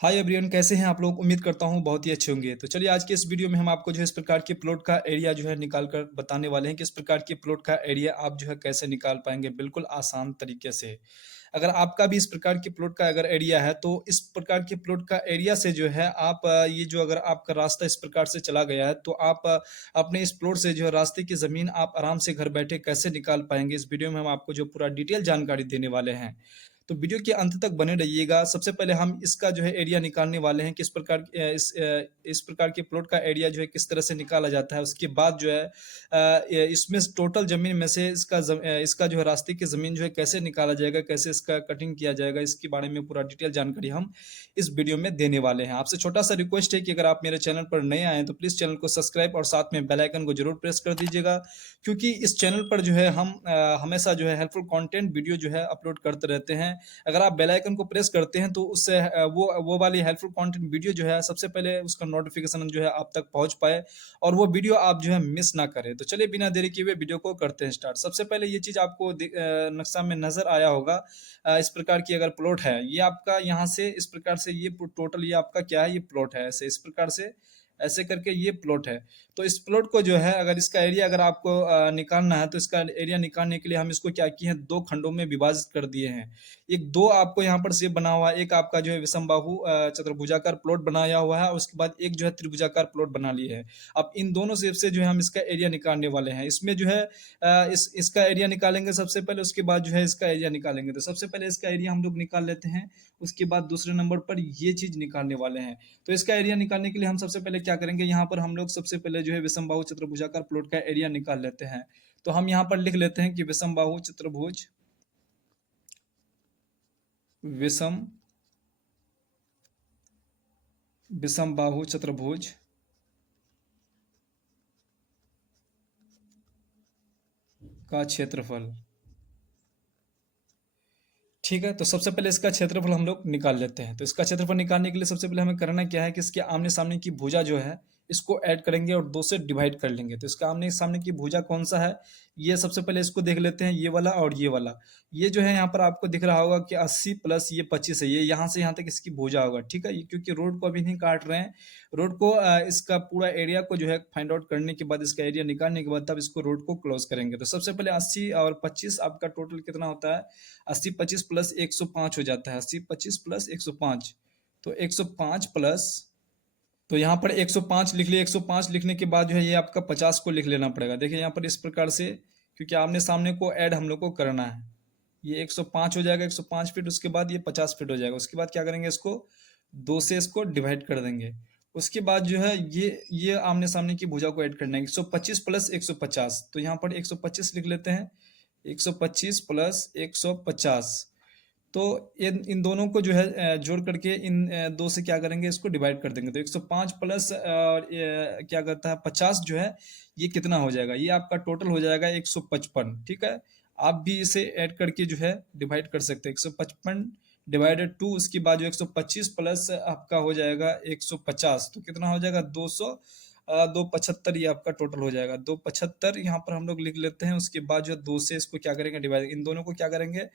Hi everyone, कैसे हैं आप लोग। उम्मीद करता हूँ बहुत ही अच्छे होंगे। तो चलिए आज के इस वीडियो में हम आपको जो है इस प्रकार के प्लॉट का एरिया जो है निकाल कर बताने वाले हैं कि इस प्रकार के प्लॉट का एरिया आप जो है कैसे निकाल पाएंगे बिल्कुल आसान तरीके से। अगर आपका भी इस प्रकार के प्लॉट का अगर एरिया है तो इस प्रकार के प्लॉट का एरिया से जो है आप ये जो अगर आपका रास्ता इस प्रकार से चला गया है तो आप अपने इस प्लॉट से जो है रास्ते की ज़मीन आप आराम से घर बैठे कैसे निकाल पाएंगे, इस वीडियो में हम आपको जो पूरा डिटेल जानकारी देने वाले हैं। तो वीडियो के अंत तक बने रहिएगा। सबसे पहले हम इसका जो है एरिया निकालने वाले हैं, किस प्रकार इस प्रकार के प्लॉट का एरिया जो है किस तरह से निकाला जाता है। उसके बाद जो है इसमें टोटल ज़मीन में से इसका जो है रास्ते की ज़मीन जो है कैसे निकाला जाएगा, कैसे इसका कटिंग किया जाएगा, इसके बारे में पूरा डिटेल जानकारी हम इस वीडियो में देने वाले हैं। आपसे छोटा-सा रिक्वेस्ट है कि अगर आप मेरे चैनल पर नए आए हैं तो प्लीज़ चैनल को सब्सक्राइब और साथ में बेल आइकन को ज़रूर प्रेस कर दीजिएगा, क्योंकि इस चैनल पर जो है हम हमेशा जो है हेल्पफुल कंटेंट वीडियो जो है अपलोड करते रहते हैं। अगर आप बेल आइकन को प्रेस करते हैं तो उससे वो वाली हेल्पफुल कंटेंट वीडियो जो है सबसे पहले उसका नोटिफिकेशन जो है आप तक पहुंच पाए और वो वीडियो आप जो है मिस ना करें। तो चलिए बिना देरी किए हुए वीडियो को करते हैं स्टार्ट। सबसे पहले ये चीज़ आपको नक्शा में नज़र आया होगा। इस प्रकार की अगर प्लॉट है ये आपका, यहाँ से इस प्रकार से ये टोटल ये आपका क्या है, ये प्लॉट है। ऐसे इस प्रकार से ऐसे करके ये प्लॉट है। तो इस प्लॉट को जो है अगर इसका एरिया अगर आपको निकालना है तो इसका एरिया निकालने के लिए हम इसको क्या किए हैं, दो खंडों में विभाजित कर दिए हैं। एक दो आपको यहाँ पर शेप बना हुआ है, एक आपका जो है विषमबाहु चतुर्भुजाकार प्लॉट बनाया हुआ है और उसके बाद एक जो है त्रिभुजाकार प्लॉट बना लिए है। अब इन दोनों शेप से जो है हम इसका एरिया निकालने वाले हैं। इसमें जो है इसका एरिया निकालेंगे सबसे पहले, उसके बाद जो है इसका एरिया निकालेंगे। तो सबसे पहले इसका एरिया हम लोग निकाल लेते हैं, उसके बाद दूसरे नंबर पर ये चीज़ निकालने वाले हैं। तो इसका एरिया निकालने के लिए हम सबसे पहले क्या करेंगे, यहाँ पर हम लोग सबसे पहले जो है विषमबाहु चतुर्भुजाकार प्लॉट का एरिया निकाल लेते हैं। तो हम यहाँ पर लिख लेते हैं कि विषमबाहु चतुर्भुज विषम विषमबाहु चतुर्भुज का क्षेत्रफल। ठीक है, तो सबसे पहले इसका क्षेत्रफल हम लोग निकाल लेते हैं। तो इसका क्षेत्रफल निकालने के लिए सबसे पहले हमें करना क्या है कि इसके आमने सामने की भुजा जो है इसको ऐड करेंगे और दो से डिवाइड कर लेंगे। तो इसका आमने सामने की भुजा कौन सा है, ये सबसे पहले इसको देख लेते हैं, ये वाला और ये वाला। ये जो है यहाँ पर आपको दिख रहा होगा कि 80 प्लस ये 25 है, ये यहाँ से यहाँ तक इसकी भुजा होगा। ठीक है, ये क्योंकि रोड को अभी नहीं काट रहे हैं, रोड को इसका पूरा एरिया को जो है फाइंड आउट करने के बाद, इसका एरिया निकालने के बाद तब इसको रोड को क्लोज करेंगे। तो सबसे पहले 80 और 25 आपका टोटल कितना होता है, 80 25 प्लस 105 हो जाता है। 80 25 प्लस 105, तो 105 प्लस, तो यहाँ पर 105 लिख लिया। 105 लिखने के बाद जो है ये आपका 50 को लिख लेना पड़ेगा। देखिए यहाँ पर इस प्रकार से, क्योंकि आमने सामने को ऐड हम लोग को करना है। ये 105 हो जाएगा, 105 फीट, उसके बाद ये 50 फीट हो जाएगा। उसके बाद क्या करेंगे, इसको दो से इसको डिवाइड कर देंगे। उसके बाद जो है ये आमने सामने की भुजा को ऐड करना है, 125 प्लस 150। तो यहाँ पर 125 लिख लेते हैं, 125 प्लस 150। तो इन दोनों को जो है जोड़ करके इन दो से क्या करेंगे, इसको डिवाइड कर देंगे। तो 105 प्लस क्या करता है 50 जो है ये कितना हो जाएगा, ये आपका टोटल हो जाएगा 155। ठीक है, आप भी इसे ऐड करके जो है डिवाइड कर सकते हैं। 155 डिवाइडेड 2, उसके बाद जो 125 प्लस आपका हो जाएगा 150, तो कितना हो जाएगा 200, 275 ये आपका टोटल हो जाएगा। 275 यहाँ पर हम लोग लिख लेते हैं। उसके बाद जो दो से इसको क्या करेंगे डिवाइड, इन दोनों को क्या करेंगे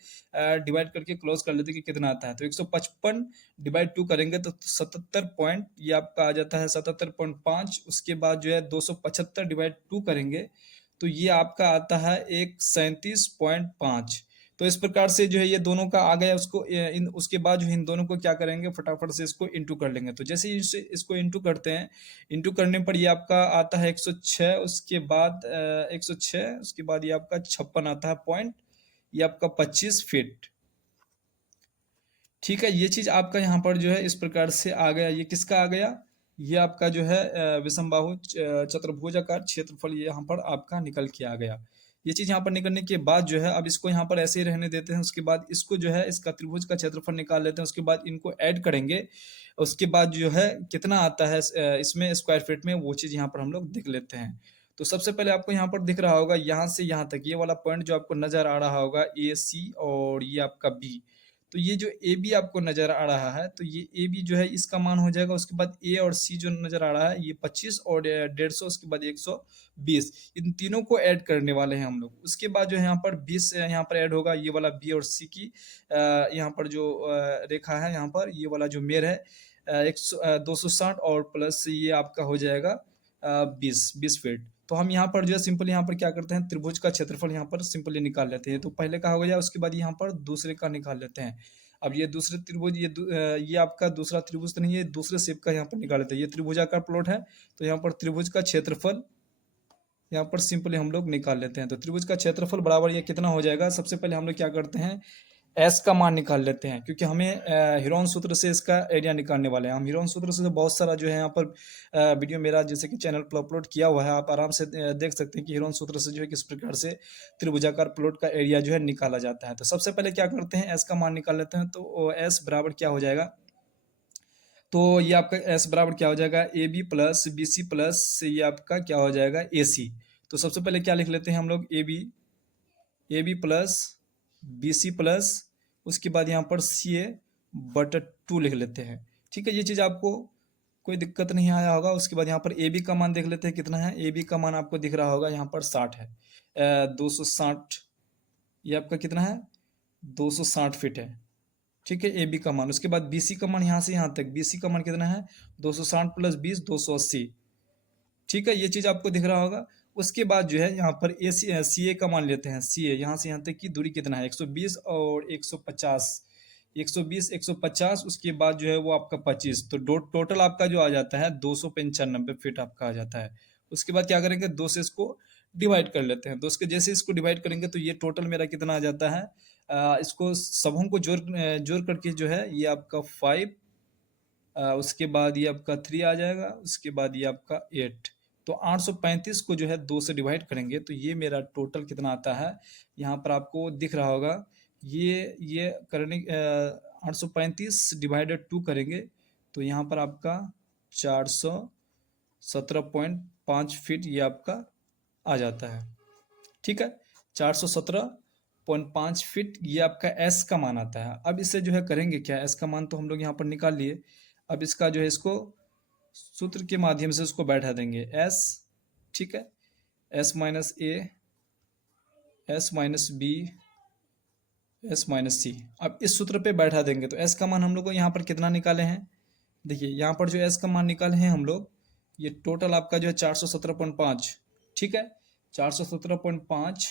डिवाइड करके क्लोज कर लेते हैं कि कितना आता है। तो 155 डिवाइड 2 करेंगे तो 77 पॉइंट ये आपका आ जाता है 77.5। उसके बाद जो है 275 डिवाइड 2 करेंगे तो ये आपका आता है 137.5। तो इस प्रकार से जो है ये दोनों का आ गया। उसके बाद जो इन दोनों को क्या करेंगे, फटाफट से इसको इंटू कर लेंगे। तो जैसे ही इसको इंटू करते हैं, इंटू करने पर ये आपका आता है 106। उसके बाद 106, उसके बाद ये आपका 56 आता है पॉइंट, ये आपका 25 फीट। ठीक है, ये चीज आपका यहाँ पर जो है इस प्रकार से आ गया। ये किसका आ गया, ये आपका जो है विषमबाहु चतुर्भुजाकार क्षेत्रफल ये यहाँ पर आपका निकल के आ गया। ये चीज यहाँ पर निकलने के बाद जो है अब इसको यहाँ पर ऐसे ही रहने देते हैं। उसके बाद इसको जो है इसका त्रिभुज का क्षेत्रफल निकाल लेते हैं। उसके बाद इनको ऐड करेंगे, उसके बाद जो है कितना आता है इसमें स्क्वायर फीट में, वो चीज यहाँ पर हम लोग देख लेते हैं। तो सबसे पहले आपको यहाँ पर दिख रहा होगा, यहाँ से यहाँ तक ये वाला पॉइंट जो आपको नजर आ रहा होगा AC, और ये आपका B। तो ये जो AB आपको नजर आ रहा है, तो ये AB जो है इसका मान हो जाएगा। उसके बाद A और C जो नजर आ रहा है ये 25 और 150, उसके बाद 120, इन तीनों को ऐड करने वाले हैं हम लोग। उसके बाद जो है यहाँ पर 20 यहाँ पर ऐड होगा, ये वाला B और C की यहाँ पर जो रेखा है, यहाँ पर ये वाला जो मेर है 260 और प्लस ये आपका हो जाएगा 20 फीट। तो हम यहाँ पर जो है सिंपल यहाँ पर क्या करते हैं, त्रिभुज का क्षेत्रफल यहाँ पर सिंपली निकाल लेते हैं। तो पहले का हो गया, उसके बाद यहाँ पर दूसरे का निकाल लेते हैं। अब ये दूसरे त्रिभुज, ये आपका दूसरा त्रिभुज तो नहीं है, दूसरे शेप का यहाँ पर निकाल लेते हैं। ये त्रिभुजाकार प्लॉट है, तो यहाँ पर त्रिभुज का क्षेत्रफल यहाँ पर सिंपली हम लोग निकाल लेते हैं। तो त्रिभुज का क्षेत्रफल बराबर ये कितना हो जाएगा, सबसे पहले हम लोग क्या करते हैं, एस का मान निकाल लेते हैं, क्योंकि हमें हीरोन सूत्र से इसका एरिया निकालने वाले हैं। हम हीरोन सूत्र से तो बहुत सारा जो है यहाँ पर वीडियो मेरा जैसे कि चैनल पर अपलोड किया हुआ है, आप आराम से देख सकते हैं कि हीरोन सूत्र से जो है किस प्रकार से त्रिभुजाकार प्लॉट का एरिया जो है निकाला जाता है। तो सबसे पहले क्या करते हैं, एस का मान निकाल लेते हैं। तो एस बराबर क्या हो जाएगा, तो ये आपका एस बराबर क्या हो जाएगा, A B plus B C plus ये आपका क्या हो जाएगा, ए सी। तो सबसे पहले क्या लिख लेते हैं हम लोग, A B plus B C plus उसके बाद यहाँ पर सी ए बटा 2 लिख लेते हैं। ठीक है, ये चीज़ आपको कोई दिक्कत नहीं आया होगा। उसके बाद यहाँ पर ए बी का मान देख लेते हैं कितना है। ए बी का मान आपको दिख रहा होगा यहाँ पर 60 है, 260, ये आपका कितना है, 260 फीट है। ठीक है, ए बी का मान। उसके बाद बी सी का मान यहाँ से यहाँ तक, बी सी का मान कितना है, 260 प्लस 20, 280। ठीक है, ये चीज़ आपको दिख रहा होगा। उसके बाद जो है यहाँ पर सी ए का मान लेते हैं। सी ए यहाँ से यहाँ तक की दूरी कितना है, 120 और 150, 120 150, उसके बाद जो है वो आपका 25। तो टोटल आपका जो आ जाता है 295 फीट आपका आ जाता है। उसके बाद क्या करेंगे, 2 से इसको डिवाइड कर लेते हैं। 2 के जैसे इसको डिवाइड करेंगे तो ये टोटल मेरा कितना आ जाता है, इसको सबों को जोड़ करके जो है ये आपका 5, उसके बाद ये आपका 3 आ जाएगा, उसके बाद ये आपका 8। तो 835 को जो है 2 से डिवाइड करेंगे तो ये मेरा टोटल कितना आता है, यहाँ पर आपको दिख रहा होगा। ये करने 835 डिवाइडेड 2 करेंगे तो यहाँ पर आपका 417.5 फीट ये आपका आ जाता है। ठीक है, 417.5 फीट ये आपका एस का मान आता है। अब इसे जो है करेंगे क्या, एस का मान तो हम लोग यहाँ पर निकाल लिए। अब इसका जो है इसको सूत्र के माध्यम से इसको बैठा देंगे, एस, ठीक है, S minus A, S minus B, S minus C. अब इस सूत्र पे बैठा देंगे तो एस का मान हम लोग को यहाँ पर कितना निकाले हैं, देखिए यहाँ पर जो एस का मान निकाले हैं हम लोग, ये टोटल आपका जो है 417.5। ठीक है, 417.5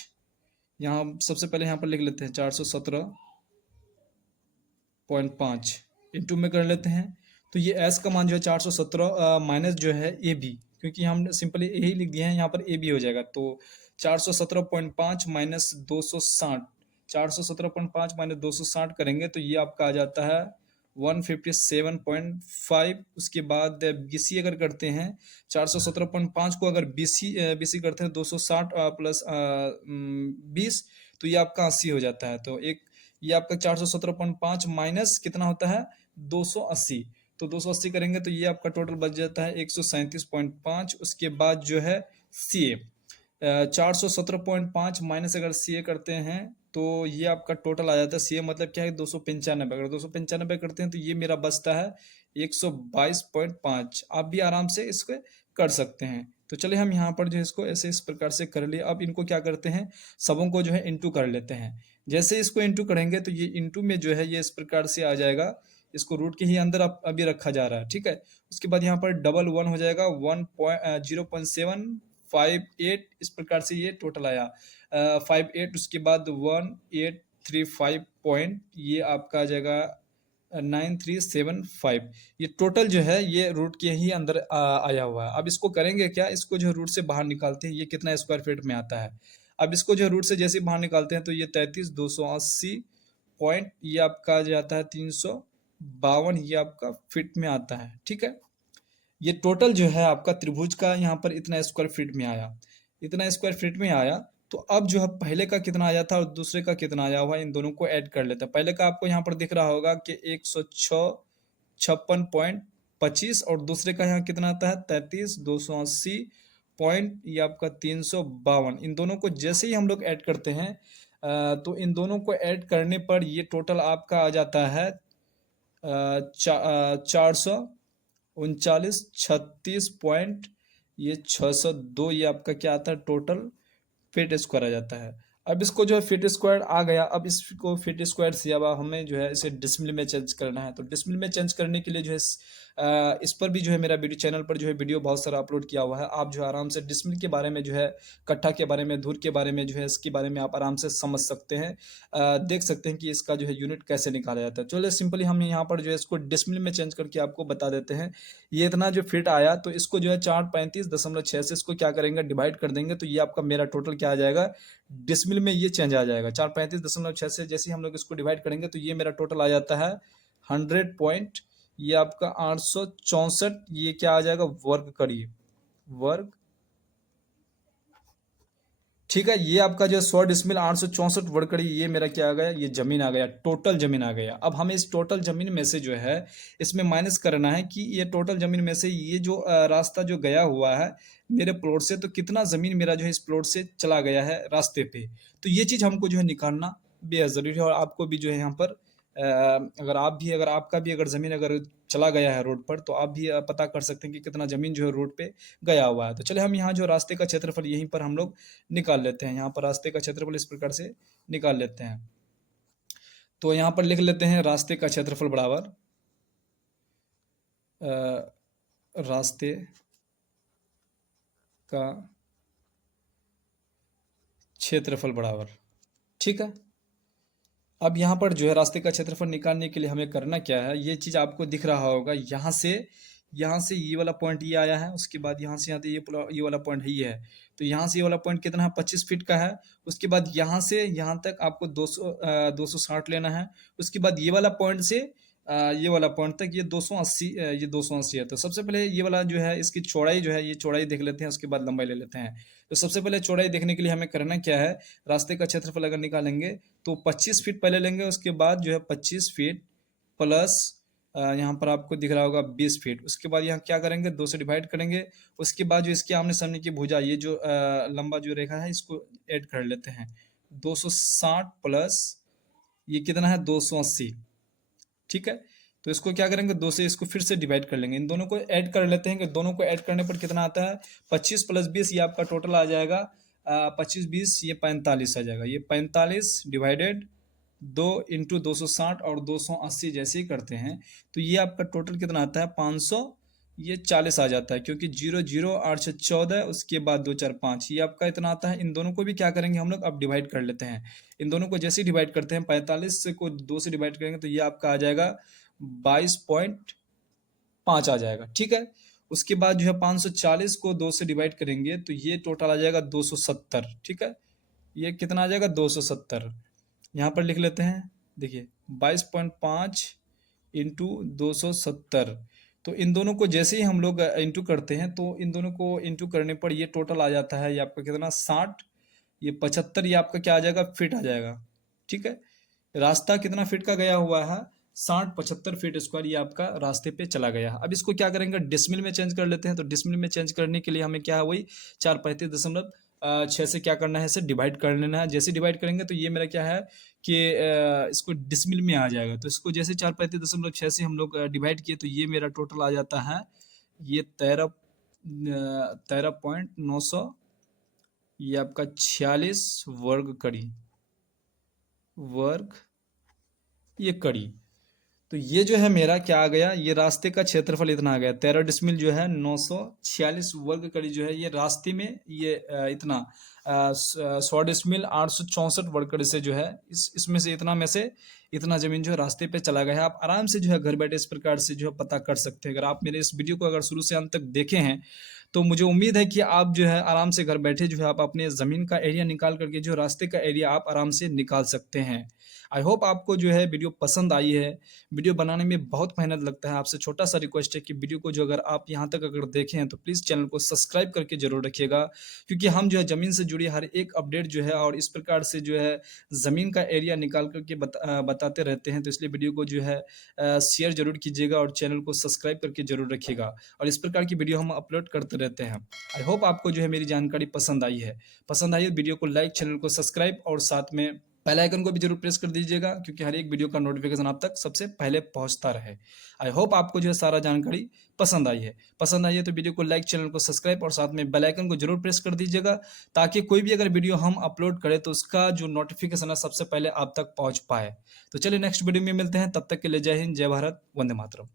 यहाँ सबसे पहले यहाँ पर लिख लेते हैं, 417.5 इंटू में कर लेते हैं। तो ये एस का मान जो है 417 माइनस जो है ए बी, क्योंकि हम सिंपली यही लिख दिए हैं, यहाँ पर ए बी हो जाएगा। तो 417.5 माइनस 260, 417.5 माइनस 260 करेंगे तो ये आपका आ जाता है 157.5। उसके बाद बीसी अगर करते हैं 417.5 को अगर बीसी करते हैं 260 प्लस 20 तो ये आपका 80 हो जाता है। तो एक ये आपका 417.5 माइनस कितना होता है, 280। तो 280 करेंगे तो ये आपका टोटल बच जाता है 137.5। उसके बाद जो है सी ए 417.5 माइनस अगर सी ए करते हैं तो ये आपका टोटल आ जाता है, सी ए मतलब क्या है 295। अगर 295 करते हैं तो ये मेरा बचता है 122.5। आप भी आराम से इसको कर सकते हैं। तो चलिए हम यहाँ पर जो है इसको ऐसे इस प्रकार से कर लिए। अब इनको क्या करते हैं, सबों को जो है इंटू कर लेते हैं। जैसे इसको इंटू करेंगे तो ये इंटू में जो है ये इस प्रकार से आ जाएगा, इसको रूट के ही अंदर अभी रखा जा रहा है। ठीक है, उसके बाद यहाँ पर डबल 1 हो जाएगा, 0.758 इस प्रकार से ये टोटल आया 58। उसके बाद 1835 पॉइंट ये आपका आ जाएगा 9375। ये टोटल जो है ये रूट के ही अंदर आया हुआ है। अब इसको करेंगे क्या, इसको जो रूट से बाहर निकालते हैं, ये कितना स्क्वायर फीट में आता है। अब इसको जो रूट से जैसे बाहर निकालते हैं तो ये 33,280 पॉइंट ये आपका आ जाता है 352 ये आपका फिट में आता है। ठीक है, ये टोटल जो है आपका त्रिभुज का यहाँ पर इतना स्क्वायर फीट में आया, इतना स्क्वायर फीट में आया। तो अब जो है पहले का कितना आया था और दूसरे का कितना आया हुआ, इन दोनों को ऐड कर लेते हैं। पहले का आपको यहाँ पर दिख रहा होगा कि 156.25 और दूसरे का यहाँ कितना आता है 33,280 पॉइंट ये आपका 352। इन दोनों को जैसे ही हम लोग ऐड करते हैं तो इन दोनों को ऐड करने पर ये टोटल आपका आ जाता है 439 पॉइंट ये 602 ये आपका क्या आता है टोटल फीट स्क्वायर आ जाता है। अब इसको जो है फीट स्क्वायर आ गया। अब इसको फीट स्क्वायर से अब हमें जो है इसे डिसमिल में चेंज करना है। तो डिसमिल में चेंज करने के लिए जो है इस पर भी जो है मेरा वीडियो चैनल पर जो है वीडियो बहुत सारा अपलोड किया हुआ है। आप जो है आराम से डिसमिल के बारे में जो है, कट्ठा के बारे में, धूर के बारे में जो है, इसके बारे में आप आराम से समझ सकते हैं। देख सकते हैं कि इसका जो है यूनिट कैसे निकाला जाता है। चलिए सिंपली हम यहाँ पर जो है इसको डिसमिल में चेंज करके आपको बता देते हैं। ये इतना जो फिट आया, तो इसको जो है 435.6 से इसको क्या करेंगे, डिवाइड कर देंगे। तो ये आपका मेरा टोटल क्या आ जाएगा, डिसमिल में ये चेंज आ जाएगा। 435.6 से जैसे ही हम लोग इसको डिवाइड करेंगे तो ये मेरा टोटल आ जाता है 100 पॉइंट, ये आपका 864, ये क्या आ जाएगा, वर्ग करिए, वर्ग। ठीक है, ये आपका जो 100 डिसमिल 864 वर्ग करिए, ये मेरा क्या आ गया, ये जमीन आ गया, टोटल जमीन आ गया। अब हमें इस टोटल जमीन में से जो है इसमें माइनस करना है कि ये टोटल जमीन में से ये जो रास्ता जो गया हुआ है मेरे प्लॉट से, तो कितना जमीन मेरा जो है इस प्लॉट से चला गया है रास्ते पे। तो ये चीज़ हमको जो है निकालना बेहद ज़रूरी है। और आपको भी जो है यहाँ पर अगर आपका भी अगर ज़मीन अगर चला गया है रोड पर, तो आप भी पता कर सकते हैं कि कितना ज़मीन जो है रोड पे गया हुआ है। तो चलिए हम यहाँ जो रास्ते का क्षेत्रफल यहीं पर हम लोग निकाल लेते हैं। यहाँ पर रास्ते का क्षेत्रफल इस प्रकार से निकाल लेते हैं। तो यहाँ पर लिख लेते हैं रास्ते का क्षेत्रफल बराबर रास्ते का क्षेत्रफल बराबर, ठीक है। अब यहाँ पर जो है रास्ते का क्षेत्रफल निकालने के लिए हमें करना क्या है, ये चीज़ आपको दिख रहा होगा। यहाँ से ये वाला पॉइंट ये आया है, उसके बाद यहाँ से यहाँ तक ये वाला पॉइंट ये है। तो यहाँ से ये वाला पॉइंट कितना है, 25 फीट का है। उसके बाद यहाँ से यहाँ तक आपको 260 लेना है। उसके बाद ये वाला पॉइंट से ये वाला पॉइंट तक ये 280, ये 280 है। तो सबसे पहले ये वाला जो है इसकी चौड़ाई जो है, ये चौड़ाई देख लेते हैं, उसके बाद लंबाई ले लेते हैं। तो सबसे पहले चौड़ाई देखने के लिए हमें करना क्या है, रास्ते का क्षेत्रफल अगर निकालेंगे तो 25 फीट पहले लेंगे। उसके बाद जो है 25 फीट प्लस यहाँ पर आपको दिख रहा होगा 20 फीट। उसके बाद यहाँ क्या करेंगे, 2 से डिवाइड करेंगे। उसके बाद जो इसके आमने सामने की भुजा, ये जो लंबा जो रेखा है, इसको ऐड कर लेते हैं। 260 प्लस ये कितना है, 280, ठीक है। तो इसको क्या करेंगे, 2 से इसको फिर से डिवाइड कर लेंगे। इन दोनों को ऐड कर लेते हैं कि दोनों को ऐड करने पर कितना आता है, 25 प्लस 20, ये आपका टोटल आ जाएगा 25 20, ये 45 आ जाएगा। ये 45 डिवाइडेड 2 इंटू 260 और 280 जैसे ही करते हैं तो ये आपका टोटल कितना आता है, 500, ये 40 आ जाता है। क्योंकि 0 0 8 6 14, उसके बाद 2 4 5, ये आपका इतना आता है। इन दोनों को भी क्या करेंगे हम लोग, अब डिवाइड कर लेते हैं। इन दोनों को जैसे ही डिवाइड करते हैं, 45 से को 2 से डिवाइड करेंगे तो ये आपका आ जाएगा 22.5 आ जाएगा, ठीक है। उसके बाद जो है 540 को 2 से डिवाइड करेंगे तो ये टोटल आ जाएगा 270, ठीक है। ये कितना आ जाएगा, 270। यहाँ पर लिख लेते हैं, देखिए 22.5 इंटू 270। तो इन दोनों को जैसे ही हम लोग इंटू करते हैं तो इन दोनों को इंटू करने पर ये टोटल आ जाता है, ये आपका कितना, 60, ये 75, ये आपका क्या आ जाएगा, फिट आ जाएगा, ठीक है। रास्ता कितना फीट का गया हुआ है, 60-75 फीट स्क्वायर, ये आपका रास्ते पे चला गया है। अब इसको क्या करेंगे, डिसमिल में चेंज कर लेते हैं। तो डिसमिल में चेंज करने के लिए हमें क्या है, वही 435.6 से क्या करना है, इसे डिवाइड कर लेना है। जैसे डिवाइड करेंगे तो ये मेरा क्या है कि इसको डिसमिल में आ जाएगा। तो इसको जैसे 435.6 से हम लोग डिवाइड किए तो ये मेरा टोटल आ जाता है, ये 13.900, ये आपका 46 वर्ग कड़ी, वर्ग ये कड़ी। तो ये जो है मेरा क्या आ गया, ये रास्ते का क्षेत्रफल इतना आ गया, 13 डिसमिल जो है 946 वर्ग कड़ी जो है ये रास्ते में, ये इतना 100 डिसमिल 864 वर्ग कड़ी से जो है इसमें से इतना में से इतना जमीन जो है रास्ते पे चला गया है। आप आराम से जो है घर बैठे इस प्रकार से जो है पता कर सकते हैं। अगर आप मेरे इस वीडियो को अगर शुरू से अंत तक देखे हैं तो मुझे उम्मीद है कि आप जो है आराम से घर बैठे जो है आप अपने ज़मीन का एरिया निकाल करके जो रास्ते का एरिया आप आराम से निकाल सकते हैं। आई होप आपको जो है वीडियो पसंद आई है। वीडियो बनाने में बहुत मेहनत लगता है। आपसे छोटा सा रिक्वेस्ट है कि वीडियो को जो अगर आप यहाँ तक अगर देखें हैं तो प्लीज़ चैनल को सब्सक्राइब करके ज़रूर रखिएगा। क्योंकि हम जो है ज़मीन से जुड़ी हर एक अपडेट जो है और इस प्रकार से जो है ज़मीन का एरिया निकाल करके बताते रहते हैं। तो इसलिए वीडियो को जो है शेयर ज़रूर कीजिएगा और चैनल को सब्सक्राइब करके ज़रूर रखिएगा। और इस प्रकार की वीडियो हम अपलोड करते रहते हैं। आई होप आपको जो है मेरी जानकारी पसंद आई है। पसंद आई है वीडियो को लाइक, चैनल को सब्सक्राइब और साथ में बेल आइकन को भी जरूर प्रेस कर दीजिएगा, क्योंकि हर एक वीडियो का नोटिफिकेशन आप तक सबसे पहले पहुंचता रहे। आई होप आपको जो है सारा जानकारी पसंद आई है। पसंद आई है तो वीडियो को लाइक, चैनल को सब्सक्राइब और साथ में बेल आइकन को जरूर प्रेस कर दीजिएगा, ताकि कोई भी अगर वीडियो हम अपलोड करें तो उसका जो नोटिफिकेशन है सबसे पहले आप तक पहुंच पाए। तो चलिए नेक्स्ट वीडियो में मिलते हैं, तब तक के लिए जय हिंद, जय भारत, वंदे मातरम।